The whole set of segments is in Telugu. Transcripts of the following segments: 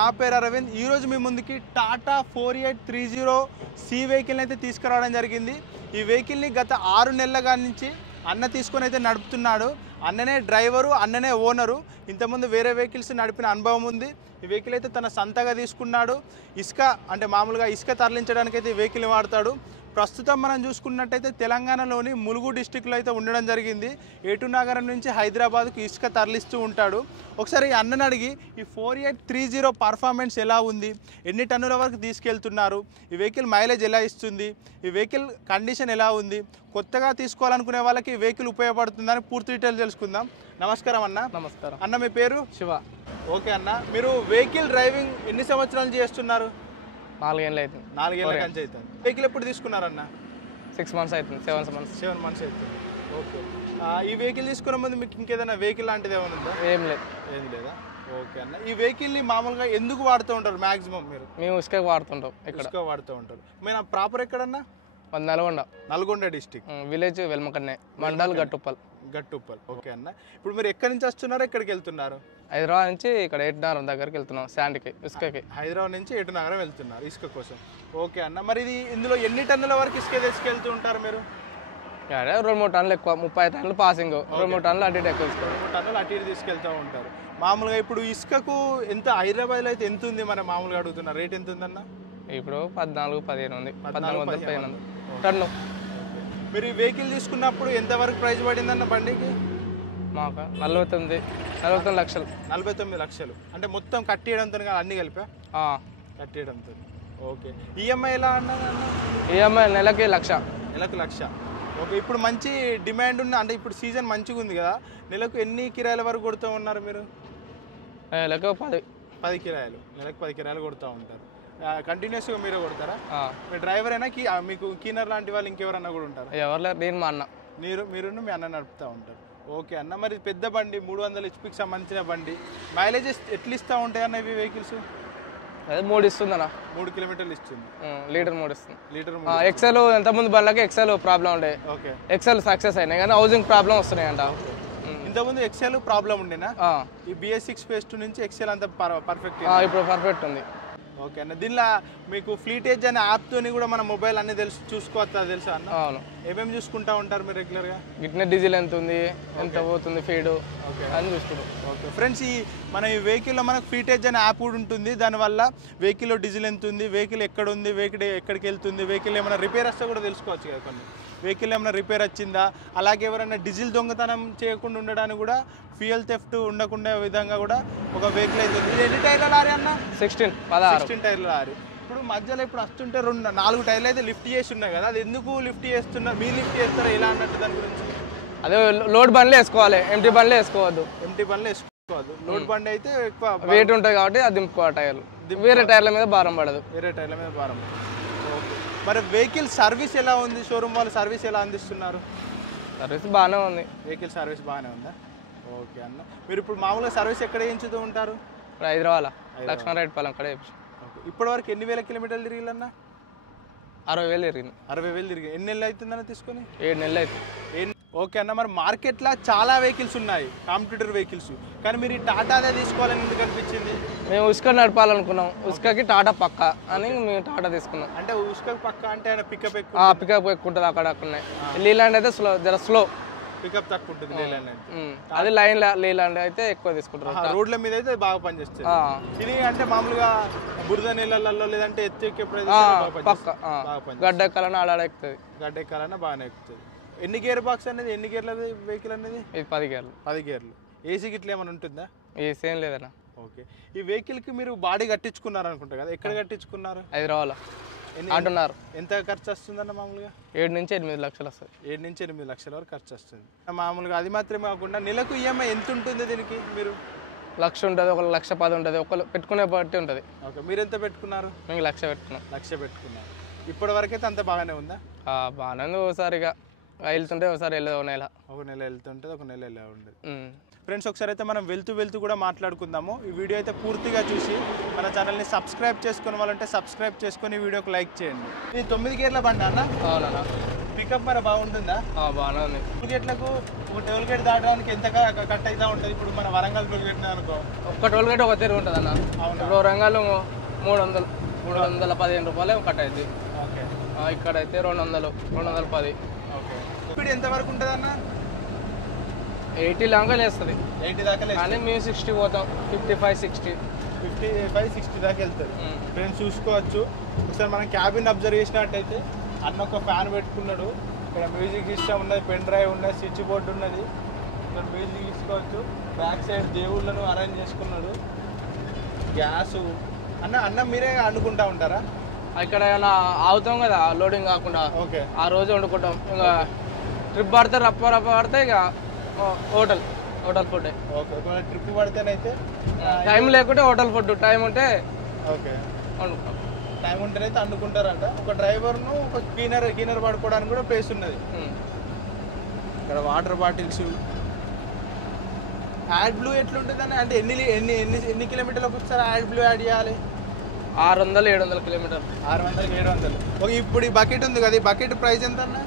నా పేరు అరవింద్. ఈరోజు మీ ముందుకి టాటా 4830 సి వెహికల్ని అయితే తీసుకురావడం జరిగింది. ఈ వెహికల్ని గత 6 నెలల నుంచి అన్న తీసుకొని అయితే నడుపుతున్నాడు. అన్ననే డ్రైవరు, అన్ననే ఓనరు. ఇంతకుముందు వేరే వెహికల్స్ నడిపిన అనుభవం ఉంది. ఈ వెహికల్ అయితే తన సొంతగా తీసుకున్నాడు. ఇసుక అంటే మామూలుగా ఇసుక తరలించడానికి అయితే ఈ వెహికల్ వాడతాడు. ప్రస్తుతం మనం చూసుకున్నట్టయితే తెలంగాణలోని ములుగు డిస్టిక్లో అయితే ఉండడం జరిగింది. ఏటు నగరం నుంచి హైదరాబాద్కు ఇసుక తరలిస్తూ ఉంటాడు. ఒకసారి ఈ అన్నని అడిగి ఈ 4830 పర్ఫార్మెన్స్ ఎలా ఉంది, ఎన్ని టన్నుల వరకు తీసుకెళ్తున్నారు, ఈ వెహికల్ మైలేజ్ ఎలా ఇస్తుంది, ఈ వెహికల్ కండిషన్ ఎలా ఉంది, కొత్తగా తీసుకోవాలనుకునే వాళ్ళకి ఈ వెహికల్ ఉపయోగపడుతుందని పూర్తి డీటెయిల్స్ తెలుసుకుందాం. నమస్కారం అన్న. నమస్కారం అన్న, మీ పేరు? శివ. ఓకే అన్న, మీరు వెహికల్ డ్రైవింగ్ ఎన్ని సంవత్సరాలు చేస్తున్నారు? 4 ఏళ్ళు అవుతుంది. 4 ఏళ్ళ నుంచి అవుతుంది. వెహికల్ ఎప్పుడు తీసుకున్నారన్న? 6 months అవుతుంది. 7 months. 7 months అవుతుంది. ఓకే. ఈ వెహికల్ తీసుకునే ముందు మీకు ఇంకేదైనా వెహికల్ లాంటిది ఏమైనా ఉందా? ఏం లేదు. ఏం లేదా? ఓకే అన్న, ఈ వెహికల్ని మామూలుగా ఎందుకు వాడుతూ ఉంటారు మ్యాక్సిమం మీరు? మేము ఇసుక వాడుతుంటాం. ఇక్కడ ఇసుక వాడుతూ ఉంటారు. మీరు ప్రాపర్ ఎక్కడన్నా? Nalgonda. Nalgonda district, village Velmakanne, mandal Gattuppal. Gattuppal. Okay అన్న, ఇప్పుడు మీరు ఎక్కడి నుంచి వస్తున్నారు, ఎక్కడికి వెళ్తున్నారు? హైదరాబాద్ నుంచి ఇక్కడ ఏటనగరం దగ్గరికి వెళ్తున్నాం. శాండ్కి, ఇసుకకి. హైదరాబాద్ నుంచి ఏటు నగరం వెళ్తున్నారు ఇసుక కోసం. ఓకే అన్న, మరి ఇది ఇందులో ఎన్ని టన్నుల వరకు ఇసుక తీసుకెళ్తూ ఉంటారు మీరు? 2-3 టన్నులు ఎక్కువ, 30 టన్నులు పాసింగ్, 2-3 టన్నులు అటు ఇటు ఎక్కువ. 2-3 టన్నులు అటు ఇటు తీసుకెళ్తూ ఉంటారు. మామూలుగా ఇప్పుడు ఇసుకకు ఎంత హైదరాబాద్లో అయితే ఎంత ఉంది, మన మామూలుగా అడుగుతున్నారు రేట్ ఎంత ఉందన్న? ఇప్పుడు 14-15 ఉంది. 1400-1500 టన్ను. మీరు ఈ వెహికల్ తీసుకున్నప్పుడు ఎంతవరకు ప్రైస్ పడిందన్న బండికి? మాకు 49 లక్షలు. 49 లక్షలు అంటే మొత్తం కట్టేయడంతో అన్నీ కలిపా? కట్టేయడంతో. ఓకే. ఈఎంఐ ఎలా అన్న? ఈఎంఐ నెలకి 1,00,000. నెలకు 1,00,000. ఓకే. ఇప్పుడు మంచి డిమాండ్ ఉన్న, అంటే ఇప్పుడు సీజన్ మంచిగా ఉంది కదా, నెలకు ఎన్ని కిరాయిల వరకు కొడుతూ ఉన్నారు మీరు? నెలకు 10 కిరాయిలు. నెలకు 10 కిరాయిలు కొడుతూ ఉంటారు. కంటిన్యూస్గా మీరే కొడతారా? మీ డ్రైవర్ అయినా మీకు క్లీనర్ లాంటి వాళ్ళు ఇంకెవరన్నా కూడా ఉంటారు? ఎవరు లేరు, నేను మా అన్న. మీరును మీ అన్న నడుపుతూ ఉంటారు. ఓకే అన్న, మరి పెద్ద బండి 300 HPకి సంబంధించిన బండి మైలేజెస్ ఎట్లా ఇస్తూ ఉంటాయి అన్న ఇవి వెహికల్స్? అదే 3 ఇస్తుంది అన్న. 3 కిలోమీటర్లు ఇస్తుంది. లీటర్ 3 ఇస్తుంది. లీటర్. ఎక్సెల్ ఎంతమంది బండ్లకి ఎక్సెల్ ప్రాబ్లం ఉండే. ఓకే. ఎక్సెల్ సక్సెస్ అయినాయి కానీ హౌసింగ్ ప్రాబ్లం వస్తున్నాయంట. ఇంతకుముందు ఎక్సెల్ ప్రాబ్లం ఉండేనా? ఈ BS6 phase 2 నుంచి ఎక్సెల్ అంతా పర్ఫెక్ట్? ఇప్పుడు పర్ఫెక్ట్ ఉంది. ఓకే అన్న, దీనిలో మీకు ఫ్లీటేజ్ అనే యాప్తోని కూడా మన మొబైల్ అన్ని చూసుకోవచ్చా తెలుసా అన్న? అవును. ఏమేమి చూసుకుంటా ఉంటారు మీరు రెగ్యులర్గా? గిట్నే డీజిల్ ఎంత ఉంది, ఎంత పోతుంది ఫీడ్ అని చూసుకుంటాం. ఓకే ఫ్రెండ్స్, మన ఈ వెహికల్లో మనకు ఫ్లీటేజ్ అనే యాప్ కూడా ఉంటుంది. దానివల్ల వెహికల్లో డీజిల్ ఎంత ఉంది, వెహికల్ ఎక్కడ ఉంది, వెహికల్ ఎక్కడికి వెళ్తుంది, వెహికల్ ఏమైనా రిపేర్ వస్తే కూడా తెలుసుకోవచ్చు కదా. కొన్ని వెహికల్ ఏమైనా రిపేర్ వచ్చిందా, అలాగే ఎవరైనా డీజిల్ దొంగతనం చేయకుండా ఉండడానికి కూడా, ఫ్యూయల్ థెఫ్ట్ ఉండకుండా విధంగా కూడా ఒక వెహికల్ అయితే ఉంది. ఎన్ని టైర్ల లారీ అన్న? 16 టైర్ల లారీ. ఇప్పుడు మధ్యలో ఇప్పుడు వస్తుంటే 4 టైర్లు అయితే లిఫ్ట్ చేసి ఉన్నాయి కదా, అది ఎందుకు లిఫ్ట్ చేస్తున్నారు? మీరు లిఫ్ట్ చేస్తారా ఎలా అన్నట్టు దాని గురించి? అదే లోడ్ బండ్లు వేసుకోవాలి, ఎంటీ బండ్లు వేసుకోవద్దు. ఎంటీ బండ్లు వేసుకోవద్దు. లోడ్ బండి అయితే ఎక్కువ వెయిట్ ఉంటుంది కాబట్టి అది దింపుకోవాలి. టైర్లు వేరే టైర్ల మీద భారం పడదు. వేరే టైర్ల మీద భారం. ఓకే. మరి వెహికల్ సర్వీస్ ఎలా ఉంది? షోరూమ్ వాళ్ళు సర్వీస్ ఎలా అందిస్తున్నారు? సర్వీస్ బాగానే ఉంది. వెహికల్ సర్వీస్ బాగానే ఉందా? ఓకే అన్న, మీరు ఇప్పుడు మామూలుగా సర్వీస్ ఎక్కడ చేయించుతూ ఉంటారు? హైదరాబాద్ లక్ష్మణరెడ్డిపాలెం అక్కడ. ఇప్పటి వరకు ఎన్ని వేల కిలోమీటర్లు తిరిగిలన్నా? 60,000 తిరిగింది. 60,000 తిరిగి. ఎన్ని నెలలు అవుతుందన్న తీసుకొని? 7 నెలలు అవుతుంది. ఓకే అన్న, మరి మార్కెట్లో చాలా వెహికల్స్ ఉన్నాయి, కాంపిటీటర్ వెహికల్స్, కానీ మీరు ఈ టాటాదే తీసుకోవాలని ఎందుకు అనిపించింది? మేము ఉస్క నడపాలనుకున్నాం. ఉస్కకి టాటా పక్క అని మేము టాటా తీసుకున్నాం. అంటే ఉస్క పక్క అంటే ఆయన పికప్ పికప్ ఎక్కువ ఉంటుంది. అక్కడ లీలాండ్ అయితే స్లో పికప్ తక్కువ ఉంటుంది. అది లీలాండ్ అయితే ఎక్కువ తీసుకుంటారు. రోడ్ల మీద అయితే బాగా పనిచేస్తుంది. ఇది అంటే మామూలుగా బురద నీళ్ళల్లో లేదంటే ఎక్కే పక్క గడ్డ ఎక్కాలన్నా ఆడ ఎక్కుతుంది. గడ్డ ఎక్కాలన్నా బాగానే ఎక్కుతుంది. ఎన్ని గేర్ బాక్స్ అనేది, ఎన్ని గేర్ల వెహికల్ అనేది? ఇది 10 గేర్లు. 10 గేర్లు. ఏసీ గిట్ల ఏమైనా ఉంటుందా? ఏసీ ఏం లేదన్నా. ఓకే. ఈ వెహికల్కి మీరు బాడీ కట్టించుకున్నారు అనుకుంటా కదా, ఎక్కడ కట్టించుకున్నారు? హైదరాబాద్ అంటున్నారు. ఎంత ఖర్చు వస్తుందన్న మామూలుగా? 7 నుంచి 8 లక్షలు వస్తుంది. 7 నుంచి 8 లక్షల వరకు ఖర్చు వస్తుంది మామూలుగా. అది మాత్రమే కాకుండా నెలకు ఈఎంఐ ఎంత ఉంటుంది దీనికి? మీరు 1,00,000 ఉంటుంది, 1,10,000 ఉంటుంది, ఒకళ్ళు పెట్టుకునే బట్టి ఉంటుంది. ఓకే. మీరు ఎంత పెట్టుకున్నారు? మేము 1,00,000 పెట్టుకున్నాం. 1,00,000 పెట్టుకున్నారు. ఇప్పటి వరకు అయితే అంత బాగానే ఉందా? బాగానే ఉంది. ఒకసారిగా వెళ్తుంటే ఒకసారి వెళ్ళదు. ఒక నెల వెళ్తుంటుంది, ఒక నెల వెళ్ళే ఉండదు. ఫ్రెండ్స్, ఒకసారి అయితే మనం వెళ్తూ కూడా మాట్లాడుకుందాము. ఈ వీడియో అయితే పూర్తిగా చూసి మన ఛానల్ని సబ్స్క్రైబ్ చేసుకునే వాళ్ళంటే సబ్స్క్రైబ్ చేసుకొని ఈ వీడియోకి లైక్ చేయండి. ఇది 9 గేర్ల బండి అన్న? అవునన్నా. పికప్ మరి బాగుంటుందా? బాగానే ఉంది. టోల్గేట్లకు టోల్ గేట్ దాటడానికి ఎంత కట్ అవుతా ఉంటుంది? ఇప్పుడు మన వరంగల్ టోల్ గేట్ అనుకో, ఒక్క టోల్ గేట్ ఒక తీరు ఉంటుంది అన్న. ఇప్పుడు వరంగల్ 315 రూపాయలు కట్ అవుతుంది. ఓకే. ఇక్కడైతే 210. ఓకే. స్పీడ్ ఎంత వరకు ఉంటుంది అన్న? 80 దాకా వేస్తుంది. 80 దాకా కానీ మేము 60 పోతాం. 55, 60 దాకా వెళ్తుంది. ఫ్రెండ్స్ చూసుకోవచ్చు. ఒకసారి మనం క్యాబిన్ అబ్జర్వ్ చేసినట్టయితే అన్న ఒక ఫ్యాన్ పెట్టుకున్నాడు. ఇక్కడ మ్యూజిక్ సిస్టమ్ ఉన్నది, పెన్ డ్రైవ్ ఉన్నది, స్విచ్ బోర్డు ఉన్నది. ఇక్కడ మ్యూజిక్ తీసుకోవచ్చు. బ్యాక్ సైడ్ దేవుళ్ళను అరేంజ్ చేసుకున్నాడు. గ్యాసు అన్న మీరే వండుకుంటా ఉంటారా? ఇక్కడ ఏమైనా ఆగుతాం కదా లోడింగ్ కాకుండా, ఓకే, ఆ రోజు వండుకుంటాం. ఇంకా ట్రిప్ పడితే రప్ప పడితే ఇక హోటల్ ఫుడ్. ఓకే. ఒకవేళ ట్రిప్ పడితేనైతే టైం లేకుంటే హోటల్ ఫుడ్, టైం ఉంటే ఓకే వండుకుంటాం. టైం ఉంటేనైతే వండుకుంటారంట. ఒక డ్రైవర్ను ఒక క్లీనర్ పడుకోవడానికి కూడా ప్లేస్ ఉన్నది. ఇక్కడ వాటర్ బాటిల్స్. యాడ్ బ్లూ ఎట్లుంటుందని అంటే ఎన్ని కిలోమీటర్లకు ఒకసారి యాడ్ బ్లూ యాడ్ చేయాలి? 600-700 కిలోమీటర్లు. 600-700. ఓకే. ఇప్పుడు ఈ బకెట్ ఉంది కదా, ఈ బకెట్ ప్రైస్ ఎంత అన్న?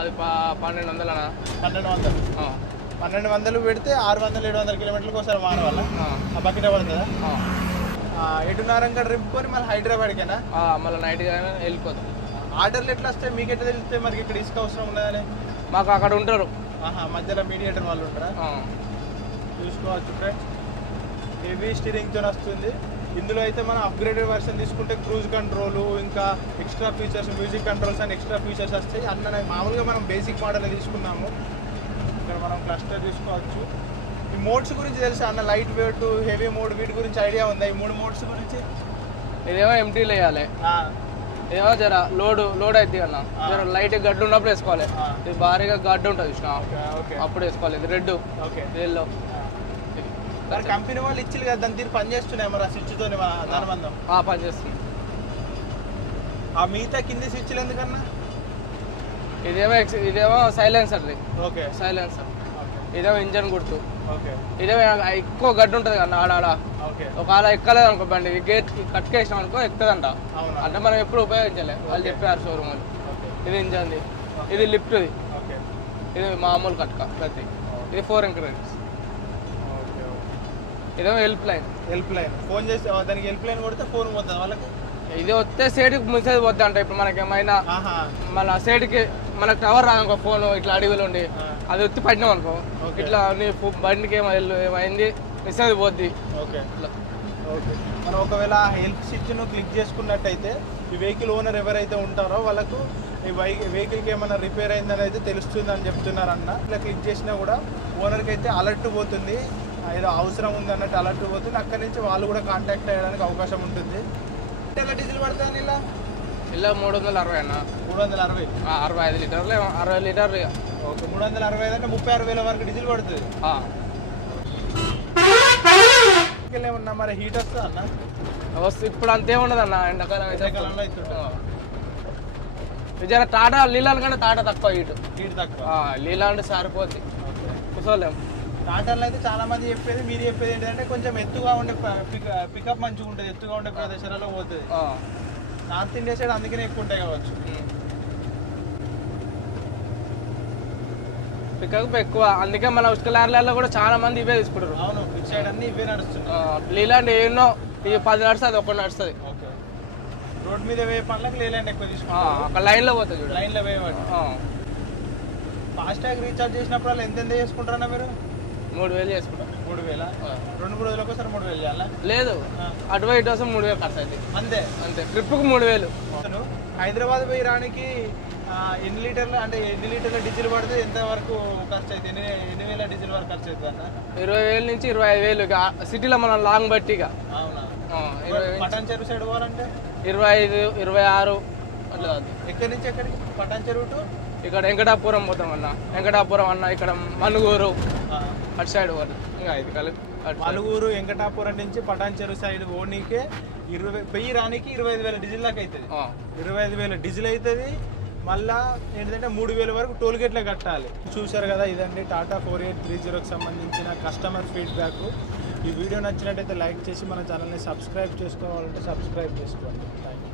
అది 1200 అన్న. 1200. 1200 పెడితే 600-700 కిలోమీటర్లకు ఒకసారి మానవాళ్ళ ఆ బకెట్ పడుతుందా? ఎటున్నారంగా రింపుకొని మళ్ళీ హైదరాబాద్కేనా? మళ్ళీ నైట్ కానీ వెళ్ళిపోతాం. ఆర్డర్లు ఎట్లా వస్తాయి మీకు? ఎట్లా తెలిస్తే మరి ఇక్కడ ఇసుక అవసరం ఉన్నదని? మాకు అక్కడ ఉంటారు. మధ్యలో మీడియేటర్ వాళ్ళు ఉంటారా? చూసుకోవచ్చు ఫ్రెండ్స్. హెవీ స్టీరింగ్తో వస్తుంది. ఇందులో అయితే మనం అప్గ్రేడెడ్ వర్షన్ తీసుకుంటే క్రూజ్ కంట్రోల్, ఇంకా ఎక్స్ట్రా ఫీచర్స్, మ్యూజిక్ కంట్రోల్స్ అని ఎక్స్ట్రా ఫీచర్స్ వస్తాయి. మామూలుగా మనం బేసిక్ మోడల్ తీసుకున్నాము. ఇక్కడ మనం క్లస్టర్ చూసుకోవచ్చు. ఈ మోడ్స్ గురించి తెలుసా అన్న? లైట్ వెయిట్, హెవీ మోడ్, వీటి గురించి ఐడియా ఉందా? ఈ 3 మోడ్స్ గురించి? ఇదేమో ఎంటీలు వేయాలి, ఏమో జర లోడ్ అవుతుంది అన్న. జర లైట్ గడ్డు ఉన్నప్పుడు వేసుకోవాలి. ఇది భారీగా గడ్డు ఉంటుంది అప్పుడు వేసుకోవాలి. ఇది రెడ్, ఎల్లో. కంపెనీ వాళ్ళు ఇచ్చి కదా దాని తీరు పని చేస్తున్నాయి మరి ఆ స్విచ్తో దాని బంధం పనిచేస్తుంది. ఆ మిగతా కింది స్విచ్లు ఎందుకన్నా? ఇదేమో సైలెన్సర్. Okay, silencer. ఇదేమో ఇంజన్ గుర్తు. ఓకే. ఇదేమో ఎక్కువ గడ్డు ఉంటుంది కదా ఆడ. ఓకే. ఒకవేళ ఎక్కలేదు అనుకో బండి, గేట్ కట్టుకేసినాం అనుకో ఎక్కుతుందంట. అంటే మనం ఎప్పుడు ఉపయోగించలేదు, వాళ్ళు చెప్పారు షోరూమ్ వాళ్ళు. ఇది ఇంజన్ది, ఇది లిఫ్ట్ది, ఇది మామూలు కట్క ప్రతి. ఇది 4 ఇంక్రిమెంట్స్. ఇదేమో హెల్ప్ లైన్. ఫోన్ చేసి దానికి హెల్ప్ లైన్ కొడితే ఫోన్ పోతుంది వాళ్ళకి. ఇది వస్తే సైడ్కి మెసేజ్ పోద్ది అంట. ఇప్పుడు మనకి ఏమైనా మన సైడ్కి మనకు టవర్ రాదనుకో, ఫోన్ ఇట్లా అడవిలో ఉండి అది వచ్చి పడినాం అనుకో, ఇట్లా నీ బండికి ఏమైంది మెసేజ్ పోద్ది. ఓకే. ఓకే. మనం ఒకవేళ హెల్ప్ స్విచ్ను క్లిక్ చేసుకున్నట్టయితే ఈ వెహికల్ ఓనర్ ఎవరైతే ఉంటారో వాళ్ళకు ఈ వెహికల్కి ఏమైనా రిపేర్ అయిందని అయితే తెలుస్తుంది అని చెప్తున్నారు అన్న. ఇట్లా క్లిక్ చేసినా కూడా ఓనర్కి అయితే అలర్ట్ పోతుంది, ఏదో అవసరం ఉంది అన్నట్టు అలర్ట్ పోతుంది. అక్కడి నుంచి వాళ్ళు కూడా కాంటాక్ట్ అయ్యడానికి అవకాశం ఉంటుంది. ఎలా డీజిల్ పడుతుంది ఇలా? 360 అన్న. 360. 65 లీటర్లు, 60 లీటర్లు. ఓకే. 365 అంటే 36,000 వరకు డీజిల్ పడుతుంది. ఏమన్నా మరి హీట్ వస్తుందా అన్న? ఇప్పుడు అంతే ఉండదు అన్న, ఎండాకాలం అయితే. జర టాటా లీలాండ్ కంటే టాటా తక్కువ హీట్ తక్కువ. లీలాండ్ సారిపోద్ది, కూర్చోలేము. టాటాలో అయితే చాలా మంది చెప్పేది, మీరు చెప్పేది ఏంటంటే కొంచెం ఎత్తుగా ఉండే పికప్ మంచిగా ఉంటుంది, ఎత్తుగా ఉండే ప్రదేశాలలో పోతుంది. నార్త్ ఇండియా సైడ్ అందుకనే ఎక్కువ ఉంటాయి కావచ్చు పికప్ ఎక్కువ. అందుకే మన ఉస్కలార్లలో కూడా చాలా మంది ఇవే తీసుకుంటారు. అవును, ఇటు సైడ్ అన్ని ఇవే నడుస్తున్నాయి. లీలాండ్ ఎన్నో 10 నడుస్తుంది, ఒకటి నడుస్తుంది. రోడ్ మీద వేయ పనులకు లీలాండ్ ఎక్కువ తీసుకుంటాం. ఒక లైన్లో పోతుంది చూడు, లైన్లో వేయబడి. ఫాస్టాగ్ రీఛార్జ్ చేసినప్పుడు వాళ్ళు ఎంత చేసుకుంటారన్నా మీరు? 3000 చేసుకుంటాం. 3000? 2-3 రోజులకు ఒకసారి 3000 చేయాలా? లేదు, అటువైపు ఇటు కోసం 3000 ఖర్చు అవుతుంది. అంతే. ట్రిప్కి 3000. హైదరాబాద్ పోయి రానికి ఎన్ని లీటర్ల డీజిల్ పడితే ఎంత వరకు ఖర్చు అవుతుంది? ఎన్ని వేల డీజిల్ వరకు ఖర్చు అవుతుంది అన్న? 20,000 నుంచి 25,000 సిటీలో మనం లాంగ్ బట్టిగా. అవునా? పటాన్ చెరువు సైడ్ పోవాలంటే 25-26 అట్లా. ఎక్కడి నుంచి ఎక్కడికి? పటాన్ చెరువు టు ఇక్కడ వెంకటాపురం పోతాం అన్న. వెంకటాపురం అన్న, ఇక్కడ మనుగూరు అటు సైడ్ పోతాం. ఇంకా 5 కలిపి మలుగురు వెంకటాపురం నుంచి పటాన్ చెరువు సైడ్ ఓనీకే 1000 రానికి 25,000 డీజిల్ దాకా అవుతుంది. 25,000 డీజిల్ అవుతుంది. మళ్ళీ ఏంటంటే 3,000 వరకు టోల్ గేట్లే కట్టాలి. చూశారు కదా, ఇదండి టాటా 4830కి సంబంధించిన కస్టమర్ ఫీడ్బ్యాక్. ఈ వీడియో నచ్చినట్టయితే లైక్ చేసి మన ఛానల్ని సబ్స్క్రైబ్ చేసుకోవాలంటే సబ్స్క్రైబ్ చేసుకోండి. Thank you.